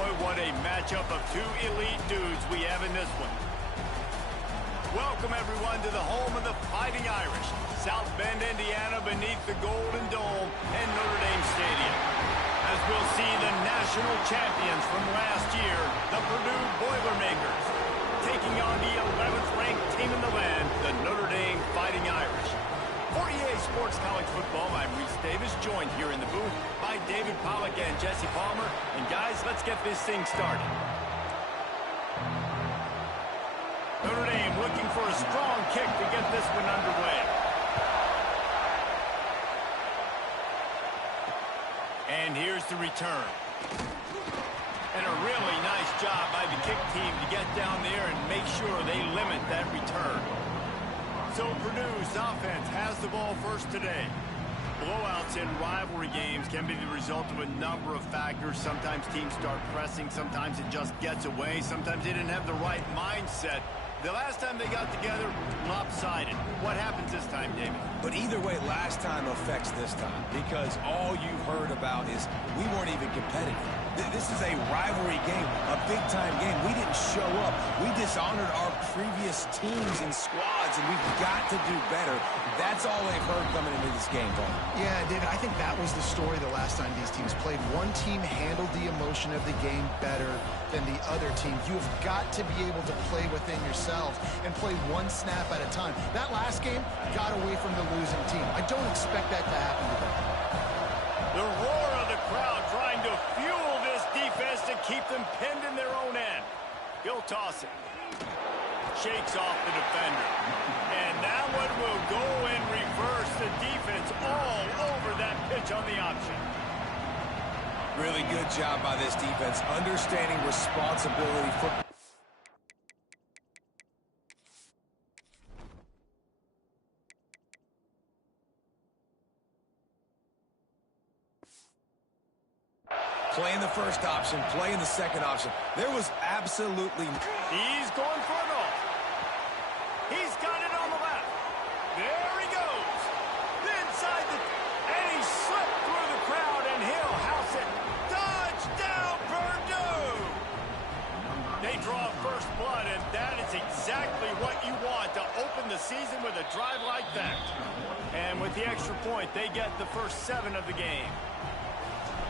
boy, what a matchup of two elite dudes we have in this one. Welcome, everyone, to the home of the Fighting Irish, South Bend, Indiana, beneath the Golden Dome and Notre Dame Stadium. As we'll see the national champions from last year, the Purdue Boilermakers, taking on the 11th-ranked team in the land, the Notre Dame Fighting Irish. For EA Sports College Football, I'm Reese Davis, joined here in the booth by David Pollack and Jesse Palmer. And guys, let's get this thing started. Notre Dame looking for a strong kick to get this one underway. And here's the return. And a really nice job by the kick team to get down there and make sure they limit that return. So Purdue's offense has the ball first today. Blowouts in rivalry games can be the result of a number of factors. Sometimes teams start pressing, sometimes it just gets away, sometimes they didn't have the right mindset. The last time they got together, lopsided. What happens this time, David? But either way, last time affects this time, because all you've heard about is we weren't even competitive. This is a rivalry game, a big-time game. We didn't show up. We dishonored our previous teams and squads, and we've got to do better. That's all they've heard coming into this game, Paul. Yeah, David, I think that was the story the last time these teams played. One team handled the emotion of the game better than the other team. You've got to be able to play within yourself and play one snap at a time. That last game got away from the losing team. I don't expect that to happen today. The roar of the crowd trying to fuel this defense to keep them pinned in their own end. He'll toss it. Shakes off the defender. And that one will go in reverse. The defense all over that pitch on the option. Really good job by this defense, understanding responsibility for... Playing the first option, playing the second option. There was absolutely... He's going for it all. He's got it on the left. There he goes. Inside the... And he slipped through the crowd, and he'll house it. Touchdown, Purdue! They draw first blood, and that is exactly what you want to open the season with a drive like that. And with the extra point, they get the first 7 of the game.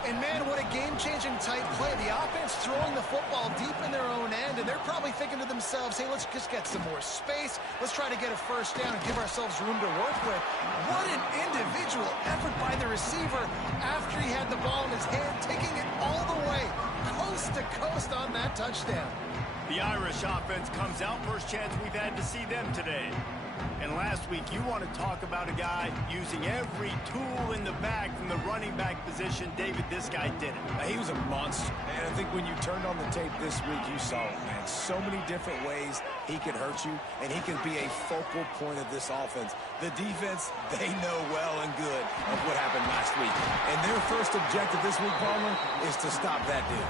And, man, what a game-changing type play. The offense throwing the football deep in their own end, and they're probably thinking to themselves, hey, let's just get some more space. Let's try to get a first down and give ourselves room to work with. What an individual effort by the receiver after he had the ball in his hand, taking it all the way, coast to coast on that touchdown. The Irish offense comes out. First chance we've had to see them today. And last week, you want to talk about a guy using every tool in the bag from the running back position. David, this guy did it. He was a monster. And I think when you turned on the tape this week, you saw it, man. So many different ways he could hurt you, and he can be a focal point of this offense. The defense, they know well and good of what happened last week. And their first objective this week, Palmer, is to stop that dude.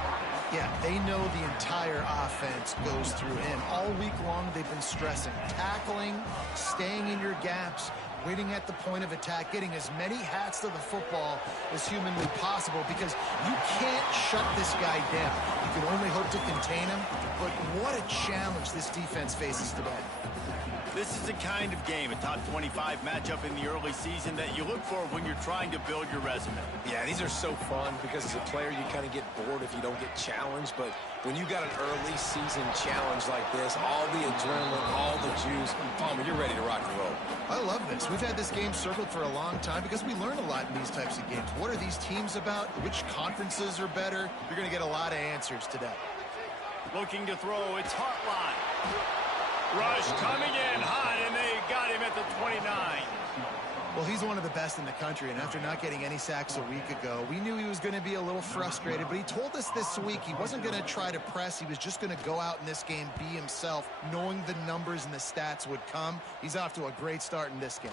Yeah, they know the entire offense goes through him. All week long, they've been stressing tackling, staying in your gaps, winning at the point of attack, getting as many hats to the football as humanly possible, because you can't shut this guy down. You can only hope to contain him, but what a challenge this defense faces today. This is the kind of game, a top 25 matchup in the early season, that you look for when you're trying to build your resume. Yeah, these are so fun because as a player, you kind of get bored if you don't get challenged. But when you got an early season challenge like this, all the adrenaline, all the juice, Palmer, you're ready to rock and roll. I love this. We've had this game circled for a long time because we learn a lot in these types of games. What are these teams about? Which conferences are better? You're going to get a lot of answers today. Looking to throw, it's Hartline. Rush coming in hot, and they got him at the 29. Well, he's one of the best in the country, and after not getting any sacks a week ago, we knew he was going to be a little frustrated, but he told us this week he wasn't going to try to press. He was just going to go out in this game, be himself, knowing the numbers and the stats would come. He's off to a great start in this game.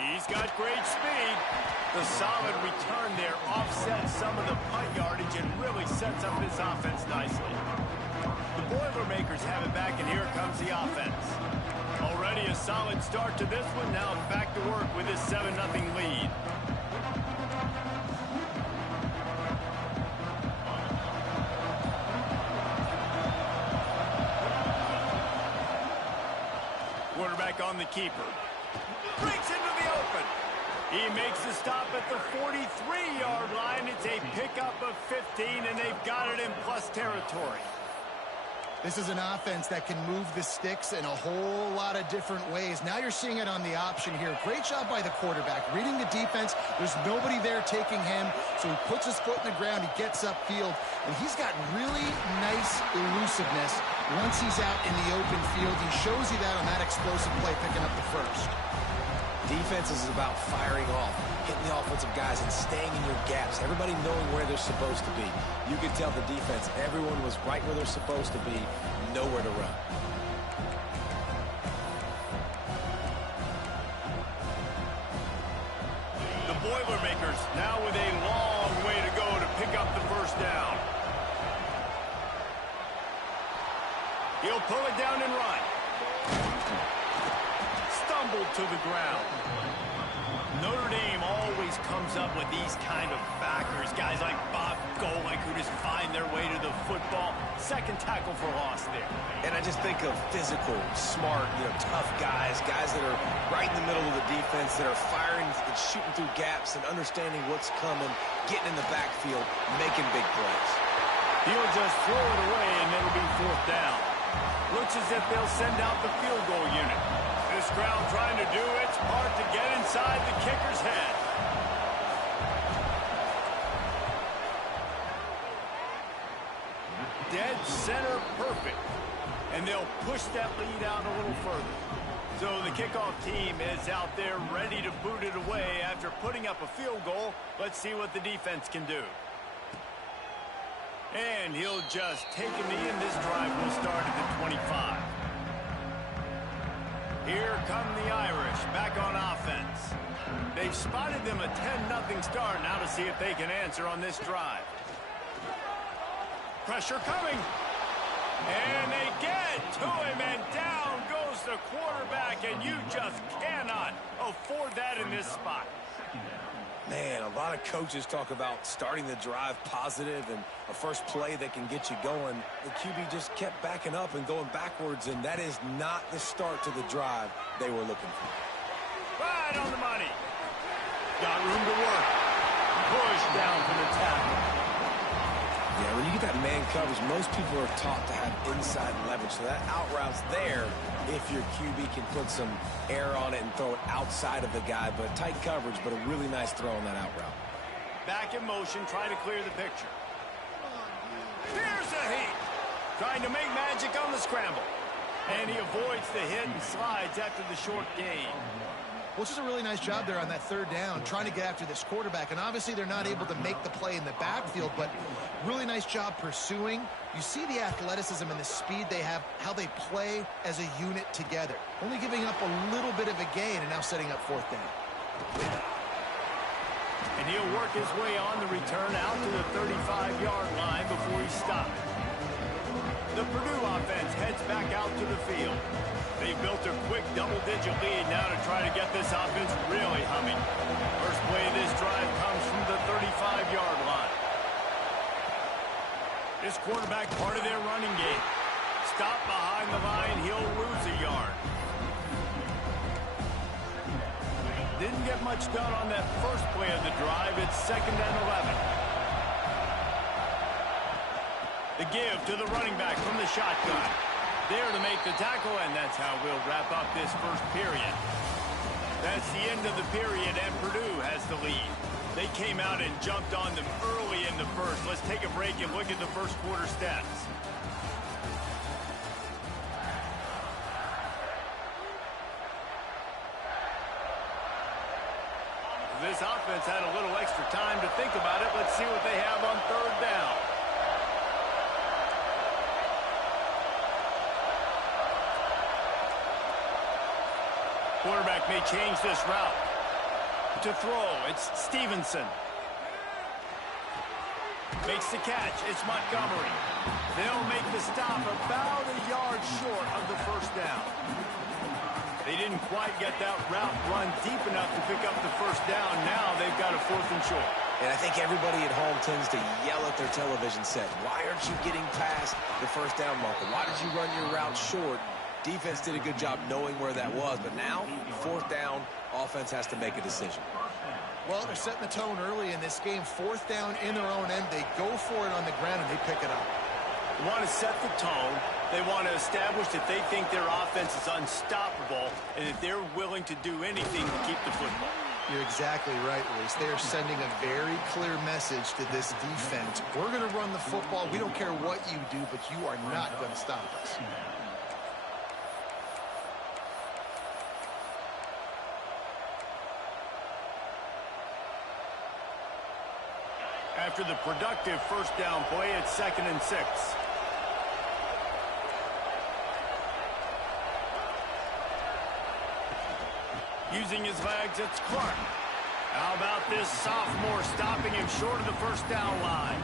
He's got great speed. The solid return there offsets some of the punt yardage and really sets up this offense nicely. The Boilermakers have it back, and here comes the offense. Already a solid start to this one. Now back to work with his 7-0 lead. on the keeper. Breaks into the open. He makes the stop at the 43-yard line. It's a pickup of 15, and they've got it in plus territory. This is an offense that can move the sticks in a whole lot of different ways. Now you're seeing it on the option here. Great job by the quarterback. Reading the defense, there's nobody there taking him, so he puts his foot in the ground, he gets upfield, and he's got really nice elusiveness once he's out in the open field. He shows you that on that explosive play, picking up the first. Defense is about firing off, hitting the offensive guys, and staying in your gaps. Everybody knowing where they're supposed to be. You could tell the defense, everyone was right where they're supposed to be, nowhere to run. The Boilermakers now with a long way to go to pick up the first down. He'll pull it down and run. Stumbled to the ground. Notre Dame always comes up with these kind of backers, guys like Bob Golick who just find their way to the football. Second tackle for loss there. And I just think of physical, smart, tough guys that are right in the middle of the defense, that are firing and shooting through gaps and understanding what's coming, getting in the backfield, making big plays. He'll just throw it away, and it'll be fourth down. Looks as if they'll send out the field goal unit. This crowd trying to do its part to get inside the kicker's head. Dead center perfect. And they'll push that lead out a little further. So the kickoff team is out there ready to boot it away after putting up a field goal. Let's see what the defense can do. And he'll just take a knee, and this drive will start at the 25. Here come the Irish back on offense. They've spotted them a 10-0 start. Now to see if they can answer on this drive. Pressure coming. And they get to him, and down goes the quarterback, and you just cannot afford that in this spot. Man, a lot of coaches talk about starting the drive positive and a first play that can get you going. The QB just kept backing up and going backwards, and that is not the start to the drive they were looking for. Right on the money. Got room to work. Push down for the tackle. Yeah, when you get that man coverage, most people are taught to have inside leverage. So that out route's there if your QB can put some air on it and throw it outside of the guy. But tight coverage, but a really nice throw on that out route. Back in motion, trying to clear the picture. Here's a heat. Trying to make magic on the scramble. And he avoids the hit and slides after the short gain. Well, just a really nice job there on that third down, trying to get after this quarterback. And obviously they're not able to make the play in the backfield, but really nice job pursuing. You see the athleticism and the speed they have, how they play as a unit together. Only giving up a little bit of a gain and now setting up fourth down. And he'll work his way on the return out to the 35-yard line before he stops. The Purdue offense heads back out to the field. They've built a quick double-digit lead now to try to get this offense really humming. First play of this drive comes from the 35-yard line. This quarterback part of their running game. Stop behind the line, he'll lose a yard. Didn't get much done on that first play of the drive. It's 2nd and 11. The give to the running back from the shotgun. There to make the tackle, and that's how we'll wrap up this first period. That's the end of the period, and Purdue has the lead. They came out and jumped on them early in the first. Let's take a break and look at the first quarter stats. This offense had a little extra time to think about it. Let's see what they have on third down. Quarterback may change this route. To throw, it's Stevenson. Makes the catch, it's Montgomery. They'll make the stop about a yard short of the first down. They didn't quite get that route run deep enough to pick up the first down. Now they've got a 4th and short. And I think everybody at home tends to yell at their television set. Why aren't you getting past the first down marker? Why did you run your route short? Defense did a good job knowing where that was, but now, 4th down, offense has to make a decision. Well, they're setting the tone early in this game. 4th down in their own end. They go for it on the ground, and they pick it up. They want to set the tone. They want to establish that they think their offense is unstoppable and that they're willing to do anything to keep the football. You're exactly right, Luis. They are sending a very clear message to this defense. We're going to run the football. We don't care what you do, but you are not going to stop us. After the productive 1st down play, it's 2nd and 6. Using his legs, it's Clark. How about this sophomore stopping him short of the 1st down line?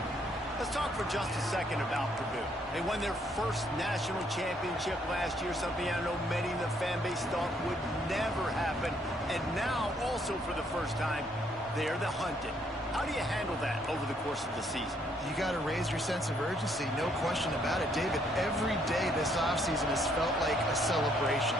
Let's talk for just a second about Purdue. They won their first national championship last year, something I know many in the fan base thought would never happen. And now, also for the first time, they're the hunted. How do you handle that over the course of the season? You got to raise your sense of urgency, no question about it. David, every day this offseason has felt like a celebration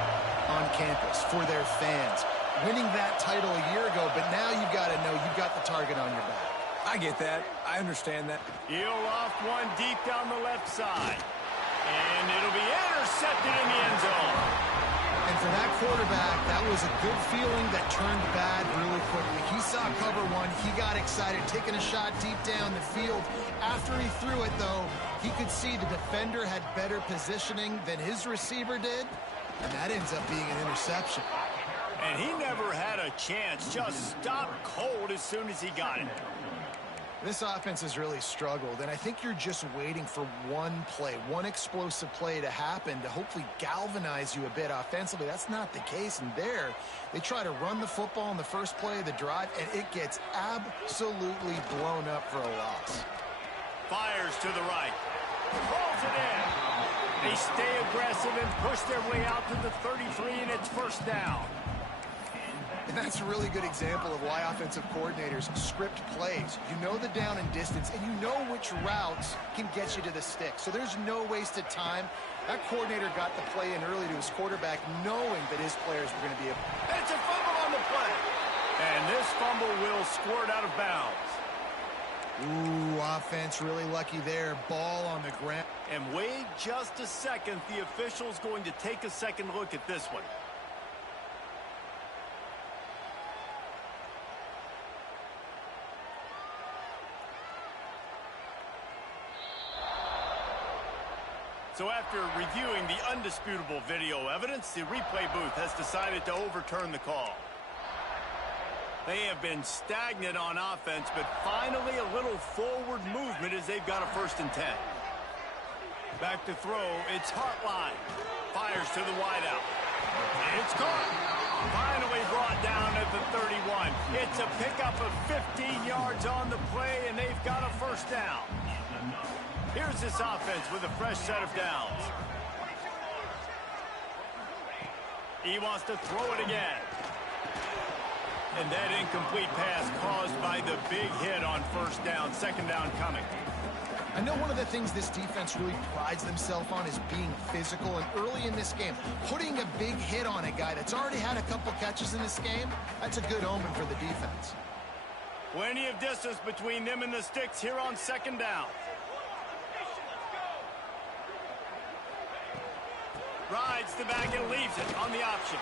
on campus for their fans. Winning that title a year ago, but now you've got to know you've got the target on your back. I get that. I understand that. He'll loft one deep down the left side. And it'll be intercepted in the end zone. And for that quarterback, that was a good feeling that turned bad really quickly. He saw cover one. He got excited, taking a shot deep down the field. After he threw it, though, he could see the defender had better positioning than his receiver did. And that ends up being an interception. And he never had a chance. Just stopped cold as soon as he got it. This offense has really struggled, and I think you're just waiting for one play, one explosive play to happen to hopefully galvanize you a bit offensively. That's not the case, and there, they try to run the football in the first play of the drive, and it gets absolutely blown up for a loss. Fires to the right. Rolls it in. They stay aggressive and push their way out to the 33, and it's 1st down. And that's a really good example of why offensive coordinators script plays. You know the down and distance, and you know which routes can get you to the stick. So there's no wasted time. That coordinator got the play in early to his quarterback, knowing that his players were going to be able. It's a fumble on the play. And this fumble will squirt out of bounds. Ooh, offense really lucky there. Ball on the ground. And wait just a second. The official's going to take a second look at this one. So after reviewing the undisputable video evidence, the replay booth has decided to overturn the call. They have been stagnant on offense, but finally a little forward movement as they've got a 1st and 10. Back to throw, it's Hartline. Fires to the wideout. It's caught. Finally brought down at the 31. It's a pickup of 15 yards on the play, and they've got a 1st down. Here's this offense with a fresh set of downs. He wants to throw it again. And that incomplete pass caused by the big hit on 1st down. 2nd down coming. I know one of the things this defense really prides themselves on is being physical. And early in this game, putting a big hit on a guy that's already had a couple catches in this game, that's a good omen for the defense. Plenty of distance between them and the sticks here on 2nd down. Rides the back and leaves it on the option.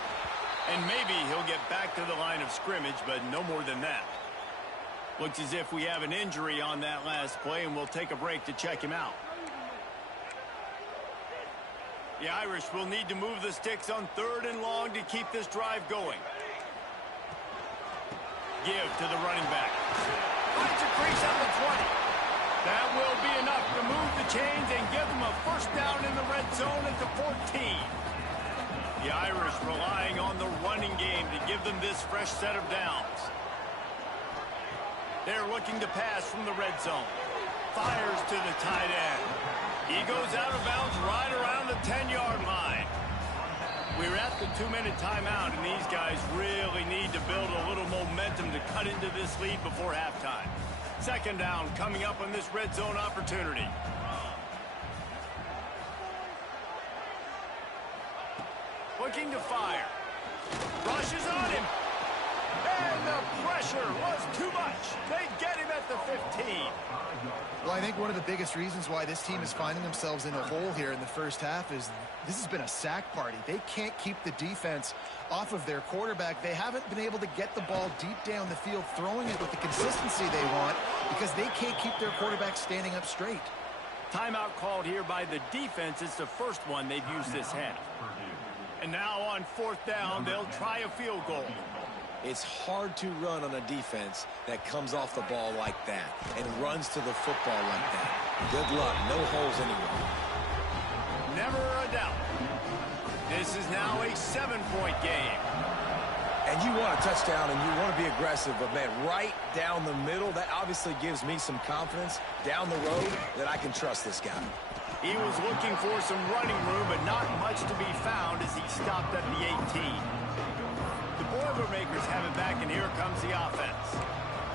And maybe he'll get back to the line of scrimmage, but no more than that. Looks as if we have an injury on that last play, and we'll take a break to check him out. The Irish will need to move the sticks on 3rd and long to keep this drive going. Give to the running back. Finds a crease on the 20. That will be enough to move the chains and give them a 1st down in the red zone at the 14. The Irish relying on the running game to give them this fresh set of downs. They're looking to pass from the red zone. Fires to the tight end. He goes out of bounds right around the 10-yard line. We're at the 2-minute timeout, and these guys really need to build a little momentum to cut into this lead before halftime. 2nd down coming up on this red zone opportunity. looking to fire. Rushes on him. And the pressure was too much. They get him at the 15. Well, I think one of the biggest reasons why this team is finding themselves in a hole here in the first half is this has been a sack party. They can't keep the defense off of their quarterback. They haven't been able to get the ball deep down the field, throwing it with the consistency they want because they can't keep their quarterback standing up straight. Timeout called here by the defense. It's the first one they've used this half. And now on 4th down, they'll try a field goal. It's hard to run on a defense that comes off the ball like that and runs to the football like that. Good luck. No holes anywhere. Never a doubt. This is now a 7-point game. And you want a touchdown and you want to be aggressive, but, man, right down the middle, that obviously gives me some confidence down the road that I can trust this guy. He was looking for some running room, but not much to be found as he stopped at the 18. The Boilermakers have it back, and here comes the offense.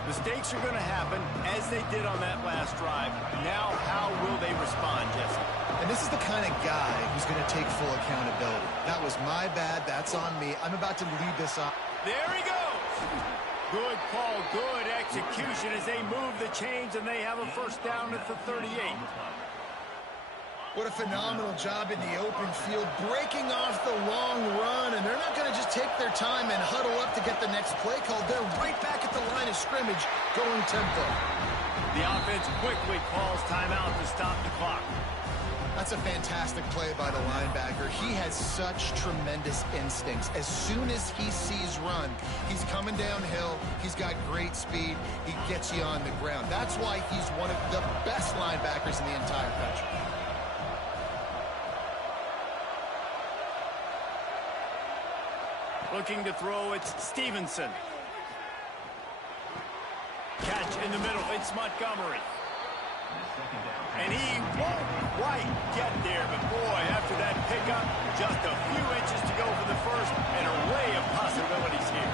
Mistakes are going to happen, as they did on that last drive. Now, how will they respond, Jesse? And this is the kind of guy who's going to take full accountability. That was my bad. That's on me. I'm about to lead this up. There he goes. Good call, good execution as they move the chains, and they have a first down at the 38. What a phenomenal job in the open field, breaking off the long run, and they're not going to just take their time and huddle up to get the next play called. They're right back at the line of scrimmage, going tempo. The offense quickly calls timeout to stop the clock. That's a fantastic play by the linebacker. He has such tremendous instincts. As soon as he sees run, he's coming downhill. He's got great speed. He gets you on the ground. That's why he's one of the best linebackers in the entire country. Looking to throw, it's Stevenson. Catch in the middle, it's Montgomery. And he won't quite get there, but boy, after that pickup, just a few inches to go for the first, and an array of possibilities here.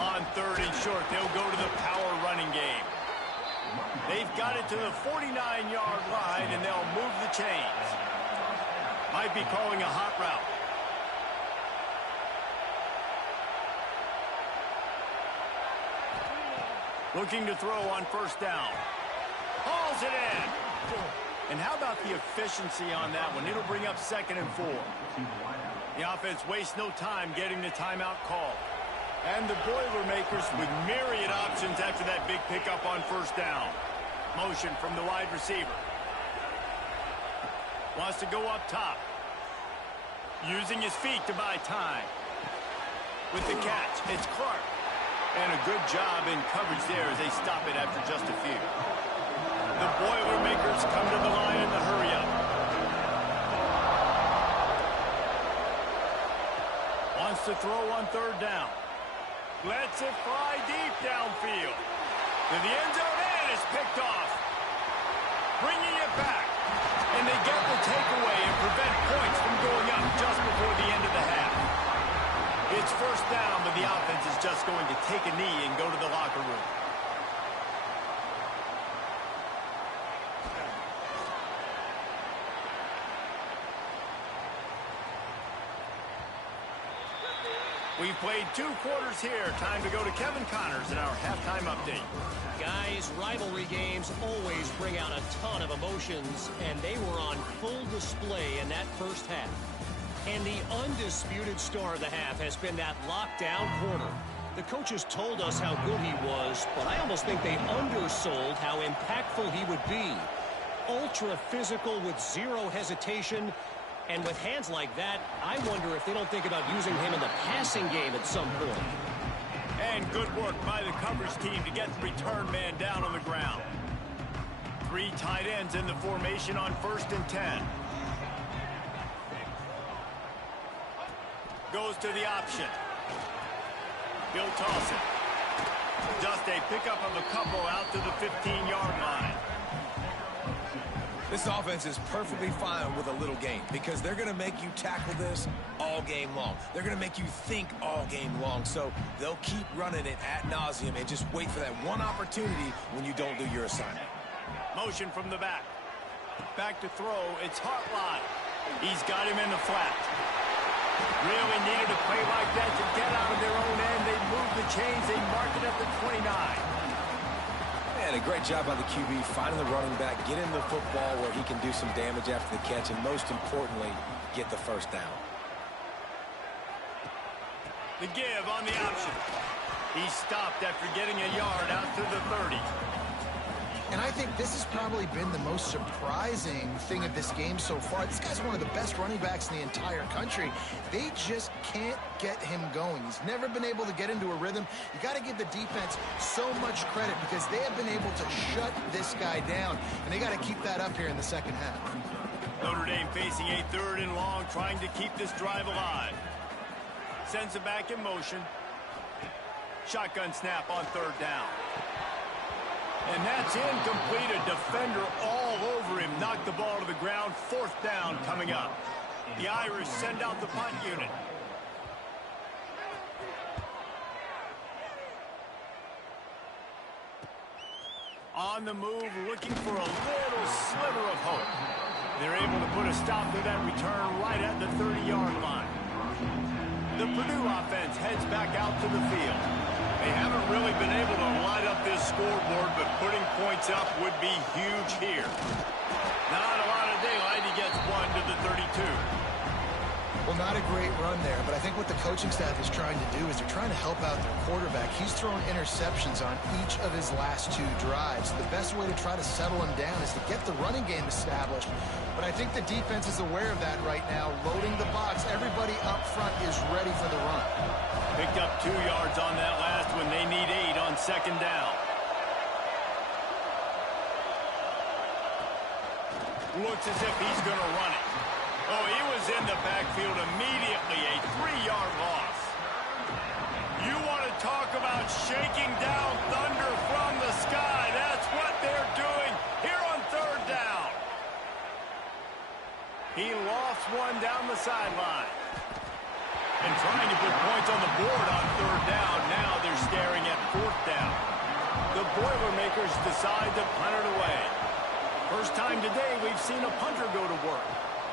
On 3rd and short, they'll go to the power running game. They've got it to the 49-yard line, and they'll move the chains. Might be calling a hot route. Looking to throw on 1st down. Hauls it in. And how about the efficiency on that one? It'll bring up 2nd and 4. The offense wastes no time getting the timeout call. And the Boilermakers with myriad options after that big pickup on 1st down. Motion from the wide receiver. Wants to go up top. Using his feet to buy time. With the catch, it's Clark. And a good job in coverage there as they stop it after just a few. The Boilermakers come to the line in the hurry-up. Wants to throw on 3rd down. Lets it fly deep downfield. To the end zone, and it's picked off. Bringing it back. And they get the takeaway and prevent points from going up just before the end of the half. It's 1st down, but the offense is just going to take a knee and go to the locker room. We've played 2 quarters here. Time to go to Kevin Connors in our halftime update. Guys, rivalry games always bring out a ton of emotions, and they were on full display in that first half. And the undisputed star of the half has been that lockdown corner. The coaches told us how good he was, but I almost think they undersold how impactful he would be. Ultra physical with zero hesitation. And with hands like that, I wonder if they don't think about using him in the passing game at some point. And good work by the coverage team to get the return man down on the ground. 3 tight ends in the formation on 1st and 10. Goes to the option. He'll toss it. Just a pickup of a couple out to the 15-yard line. This offense is perfectly fine with a little game because they're going to make you tackle this all game long. They're going to make you think all game long. So they'll keep running it ad nauseum and just wait for that one opportunity when you don't do your assignment. Motion from the back. Back to throw. It's Hartline. He's got him in the flat. Really needed a play like that to get out of their own end. They moved the chains. They marked it at the 29. And a great job by the QB finding the running back, getting the football where he can do some damage after the catch, and most importantly, get the first down. The give on the option. He stopped after getting a yard out to the 30. And I think this has probably been the most surprising thing of this game so far. This guy's one of the best running backs in the entire country. They just can't get him going. He's never been able to get into a rhythm. You got to give the defense so much credit because they have been able to shut this guy down, and they got to keep that up here in the second half. Notre Dame facing a 3rd and long, trying to keep this drive alive. Sends it back in motion. Shotgun snap on 3rd down. And that's incomplete. A defender all over him. Knocked the ball to the ground. 4th down coming up. The Irish send out the punt unit. On the move, looking for a little sliver of hope. They're able to put a stop to that return right at the 30-yard line. The Purdue offense heads back out to the field. They haven't really been able to light up this scoreboard, but putting points up would be huge here. Not a lot of daylight. He gets 1 to the 32. Well, not a great run there, but I think what the coaching staff is trying to do is they're trying to help out their quarterback. He's thrown interceptions on each of his last 2 drives. The best way to try to settle him down is to get the running game established. But I think the defense is aware of that right now, loading the box. Everybody up front is ready for the run. Picked up 2 yards on that last one. They need 8 on 2nd down. Looks as if he's going to run it. Oh, he was in the backfield immediately. A 3-yard loss. You want to talk about shaking down thunder from the sky. That's what they're doing here on 3rd down. He lost one down the sideline. And trying to put points on the board on 3rd down. Now they're staring at 4th down. The Boilermakers decide to punt it away. First time today we've seen a punter go to work.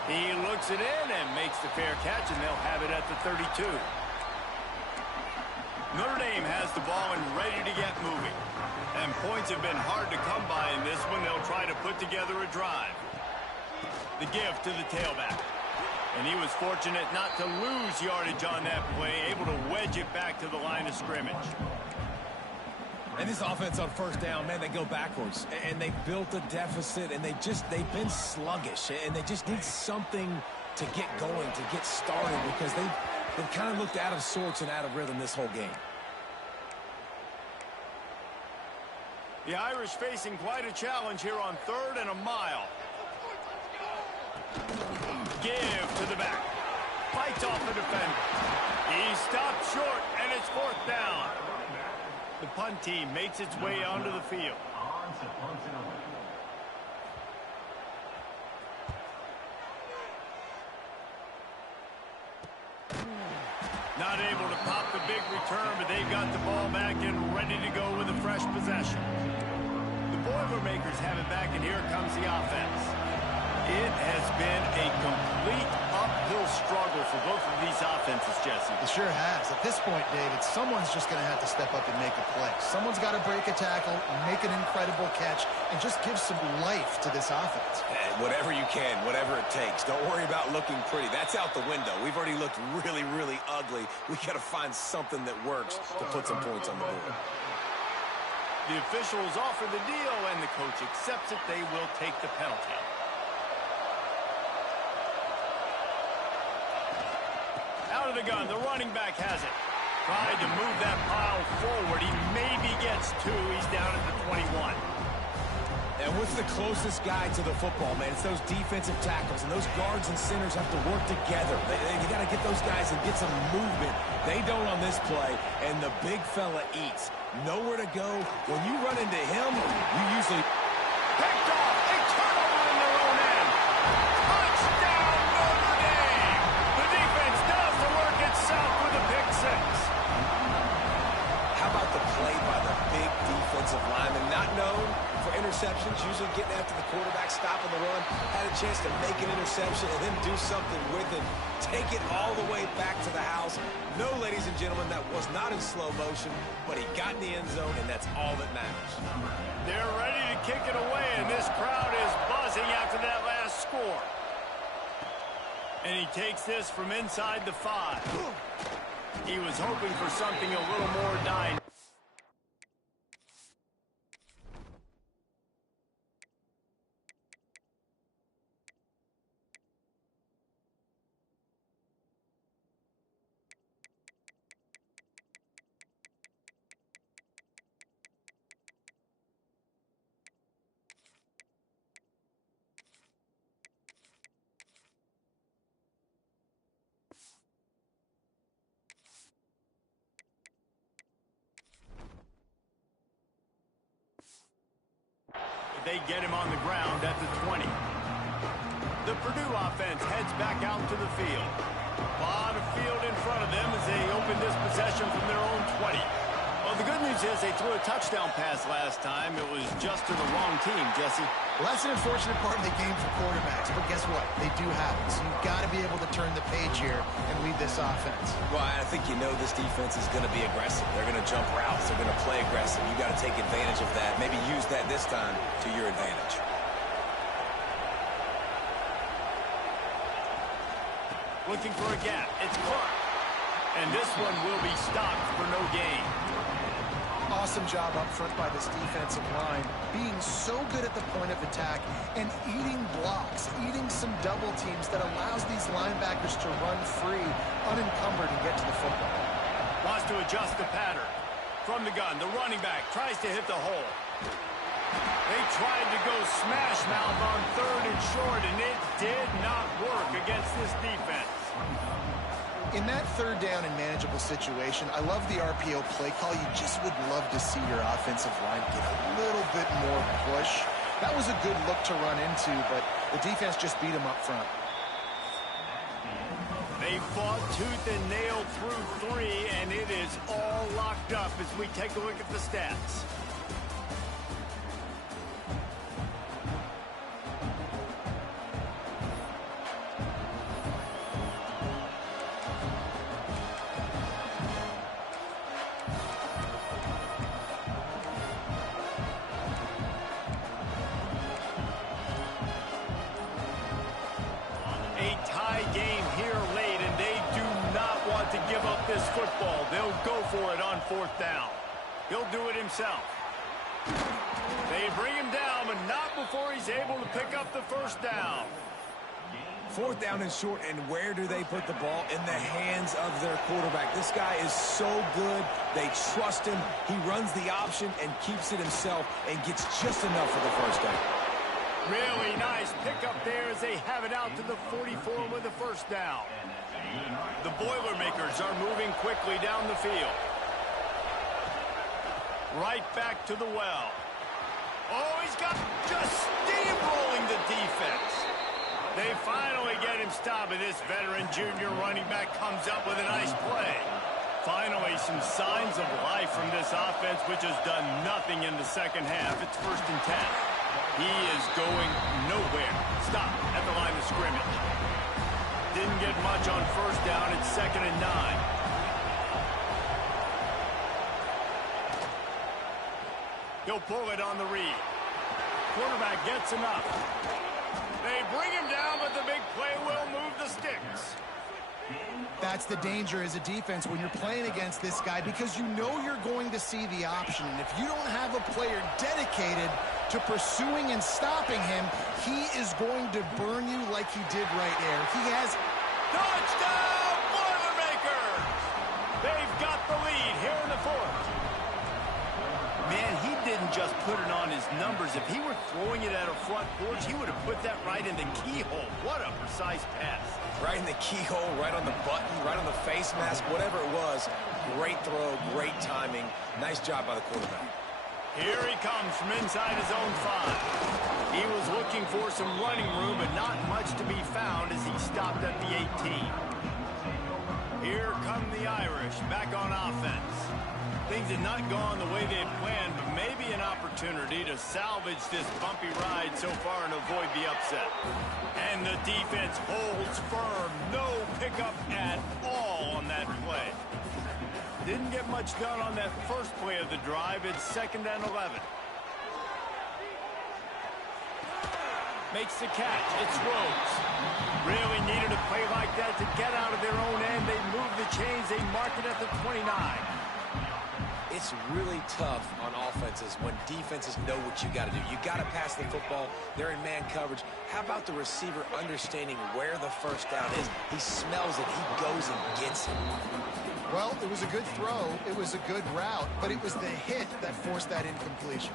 He looks it in and makes the fair catch, and they'll have it at the 32. Notre Dame has the ball and ready to get moving. And points have been hard to come by in this one. They'll try to put together a drive. The give to the tailback. And he was fortunate not to lose yardage on that play, able to wedge it back to the line of scrimmage. And this offense on 1st down, man, they go backwards. And they built a deficit, and they've been sluggish. And they just need something to get going, to get started, because they've kind of looked out of sorts and out of rhythm this whole game. The Irish facing quite a challenge here on 3rd and a mile. Give to the back. Fights off the defender. He stopped short, and it's 4th down. The punt team makes its way onto the field. Not able to pop the big return, but they've got the ball back and ready to go with a fresh possession. The Boilermakers have it back, and here comes the offense. It has been a complete uphill struggle for both of these offenses, Jesse. It sure has. At this point, David, someone's just going to have to step up and make a play. Someone's got to break a tackle, make an incredible catch, and just give some life to this offense. Hey, whatever you can, whatever it takes. Don't worry about looking pretty. That's out the window. We've already looked really, really ugly. We got to find something that works to put some points on the board. The officials offer the deal, and the coach accepts it. They will take the penalty. Out of the gun, the running back has it. Tried to move that pile forward. He maybe gets 2. He's down at the 21. And what's the closest guy to the football, man? It's those defensive tackles, and those guards and centers have to work together. You got to get those guys and get some movement. They don't on this play, and the big fella eats. Nowhere to go. When you run into him, you usually... Picked off. A turnover in their own end. Touchdown, Notre Dame. The defense does the work itself with a pick 6. How about the play by the big defensive lineman? Not known for interceptions, usually getting after the quarterback stopping the run, had a chance to make an interception and then do something with it. Take it all the way back to the house. No, ladies and gentlemen, that was not in slow motion, but he got in the end zone, and that's all that matters. They're ready to kick it away, and this crowd is buzzing after that last score. And he takes this from inside the 5. He was hoping for something a little more dynamic. They get him on the ground at the 20. The Purdue offense heads back out to the field. A lot of field in front of them as they open this possession from their own 20. Well, the good news is they threw a touchdown pass last time. It was just to the wrong team, Jesse. Well, that's an unfortunate part of the game for quarterbacks, but guess what? They do have it, so you've got to be able to turn the page here and lead this offense. Well, I think you know this defense is going to be aggressive. They're going to jump routes. They're going to play aggressive. You've got to take advantage of that. Maybe use that this time to your advantage. Looking for a gap. It's Clark. And this one will be stopped for no gain. Awesome job up front by this defensive line, being so good at the point of attack and eating blocks, eating some double teams that allows these linebackers to run free, unencumbered, and get to the football. Wants to adjust the pattern. From the gun, the running back tries to hit the hole. They tried to go smash mouth on 3rd and short, and it did not work against this defense. In that 3rd down and manageable situation, I love the RPO play call. You just would love to see your offensive line get a little bit more push. That was a good look to run into, but the defense just beat him up front. They fought tooth and nail through 3, and it is all locked up as we take a look at the stats. This football, they'll go for it on 4th down. He'll do it himself. They bring him down, but not before he's able to pick up the 1st down. 4th down and short, and where do they put the ball? In the hands of their quarterback. This guy is so good. They trust him. He runs the option and keeps it himself and gets just enough for the 1st down. Really nice pickup there as they have it out to the 44 with the 1st down. The Boilermakers are moving quickly down the field. Right back to the well. Oh, he's got just steamrolling the defense. They finally get him stopped, and this veteran junior running back comes up with a nice play. Finally, some signs of life from this offense, which has done nothing in the 2nd half. It's 1st and 10. He is going nowhere. Stop at the line of scrimmage. Didn't get much on 1st down. It's 2nd and 9. He'll pull it on the read. Quarterback gets enough. They bring him down, but the big play will move the sticks. That's the danger as a defense when you're playing against this guy, because you know you're going to see the option. And if you don't have a player dedicated to pursuing and stopping him, he is going to burn you like he did right there. He has touchdown, Boilermakers! They've got the lead here in the 4th. Man, he didn't just put it on his numbers. If he were throwing it at a front porch, he would have put that right in the keyhole. What a precise pass. Right in the keyhole, right on the button, right on the face mask, whatever it was. Great throw, great timing. Nice job by the quarterback. Here he comes from inside his own 5. He was looking for some running room, but not much to be found as he stopped at the 18. Here come the Irish back on offense. Things had not gone the way they had planned, but maybe an opportunity to salvage this bumpy ride so far and avoid the upset. And the defense holds firm. No pickup at all on that play. Didn't get much done on that first play of the drive. It's 2nd and 11. Makes the catch. It's Rhodes. Really needed a play like that to get out of their own end. They move the chains. They mark it at the 29. It's really tough on offenses when defenses know what you got to do. You got to pass the football. They're in man coverage. How about the receiver understanding where the first down is? He smells it. He goes and gets it. Well, it was a good throw. It was a good route, but it was the hit that forced that incompletion.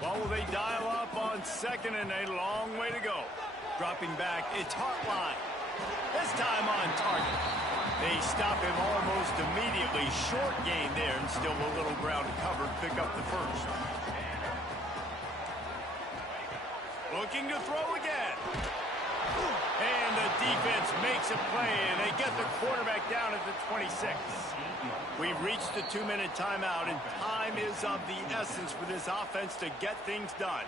Well, will they dial up on 2nd and a long way to go? Dropping back, it's Hartline. This time on target. They stop him almost immediately. Short gain there and still a little ground covered. Pick up the first. Looking to throw again. And the defense makes a play, and they get the quarterback down at the 26. We've reached the 2-minute timeout, and time is of the essence for this offense to get things done.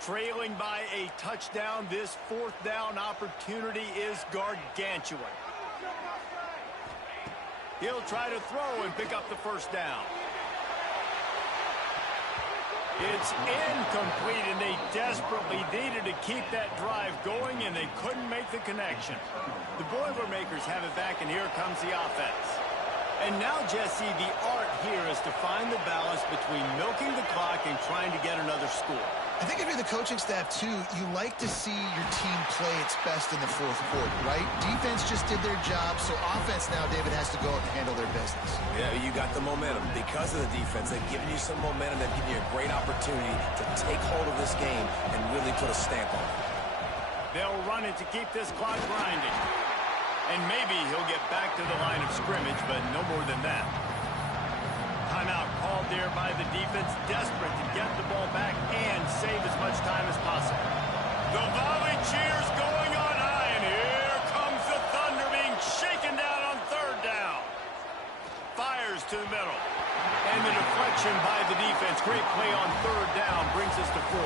Trailing by a touchdown, this 4th down opportunity is gargantuan. He'll try to throw and pick up the first down. It's incomplete, and they desperately needed to keep that drive going, and they couldn't make the connection. The Boilermakers have it back, and here comes the offense. And now, Jesse, the art here is to find the balance between milking the clock and trying to get another score. I think if you're the coaching staff, too, you like to see your team play its best in the 4th quarter, right? Defense just did their job, so offense now, David, has to go up and handle their business. Yeah, you got the momentum. Because of the defense, they've given you some momentum. They've given you a great opportunity to take hold of this game and really put a stamp on it. They'll run it to keep this clock grinding. And maybe he'll get back to the line of scrimmage, but no more than that. Timeout called there by the defense, desperate to get the ball back and save as much time as possible. The volley cheers going on high, and here comes the Thunder being shaken down on 3rd down. Fires to the middle. And the deflection by the defense. Great play on 3rd down brings us to 4.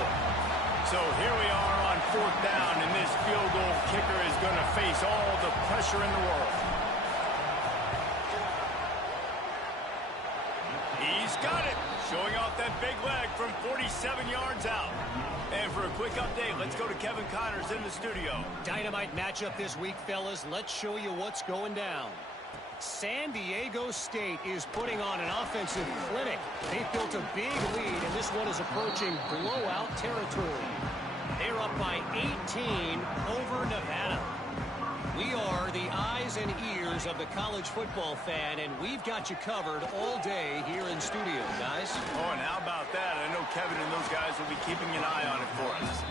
So here we are on 4th down, and this field goal kicker is going to face all the pressure in the world. He's got it, showing off that big leg from 47 yards out. And for a quick update, let's go to Kevin Connors in the studio. Dynamite matchup this week, fellas. Let's show you what's going down. San Diego State is putting on an offensive clinic. They've built a big lead, and this one is approaching blowout territory. They're up by 18 over Nevada. We are the eyes and ears of the college football fan, and we've got you covered all day here in studio, guys. Oh, and how about that? I know Kevin and those guys will be keeping an eye on it for us.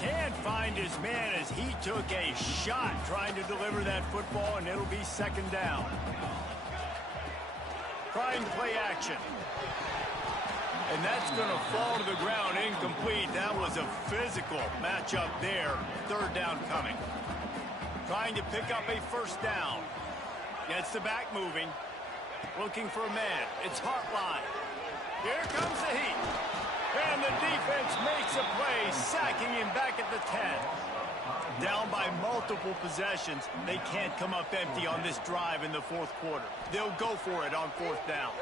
Can't find his man as he took a shot trying to deliver that football, and it'll be 2nd down. Trying play action. And that's going to fall to the ground incomplete. That was a physical matchup there. 3rd down coming. Trying to pick up a 1st down. Gets the back moving. Looking for a man. It's Hartline. Here comes the heat. And the defense makes a play, sacking him back at the 10. Down by multiple possessions. They can't come up empty on this drive in the 4th quarter. They'll go for it on 4th down.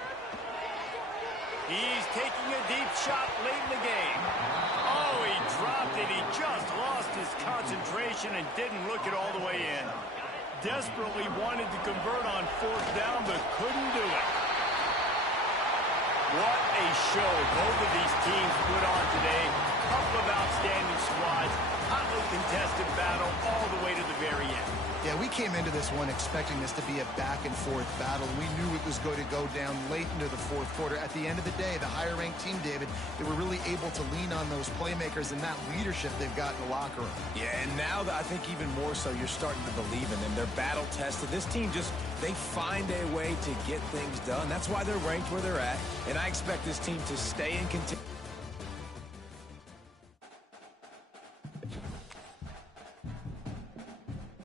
He's taking a deep shot late in the game. Oh, he dropped it. He just lost his concentration and didn't look it all the way in. Desperately wanted to convert on 4th down, but couldn't do it. What a show both of these teams put on today. Couple of outstanding squads. Hotly contested battle all the way to the very end. Yeah, we came into this one expecting this to be a back-and-forth battle. We knew it was going to go down late into the 4th quarter. At the end of the day, the higher-ranked team, David, they were really able to lean on those playmakers and that leadership they've got in the locker room. Yeah, and now I think even more so, you're starting to believe in them. They're battle-tested. This team they find a way to get things done. That's why they're ranked where they're at, and I expect this team to stay in contention.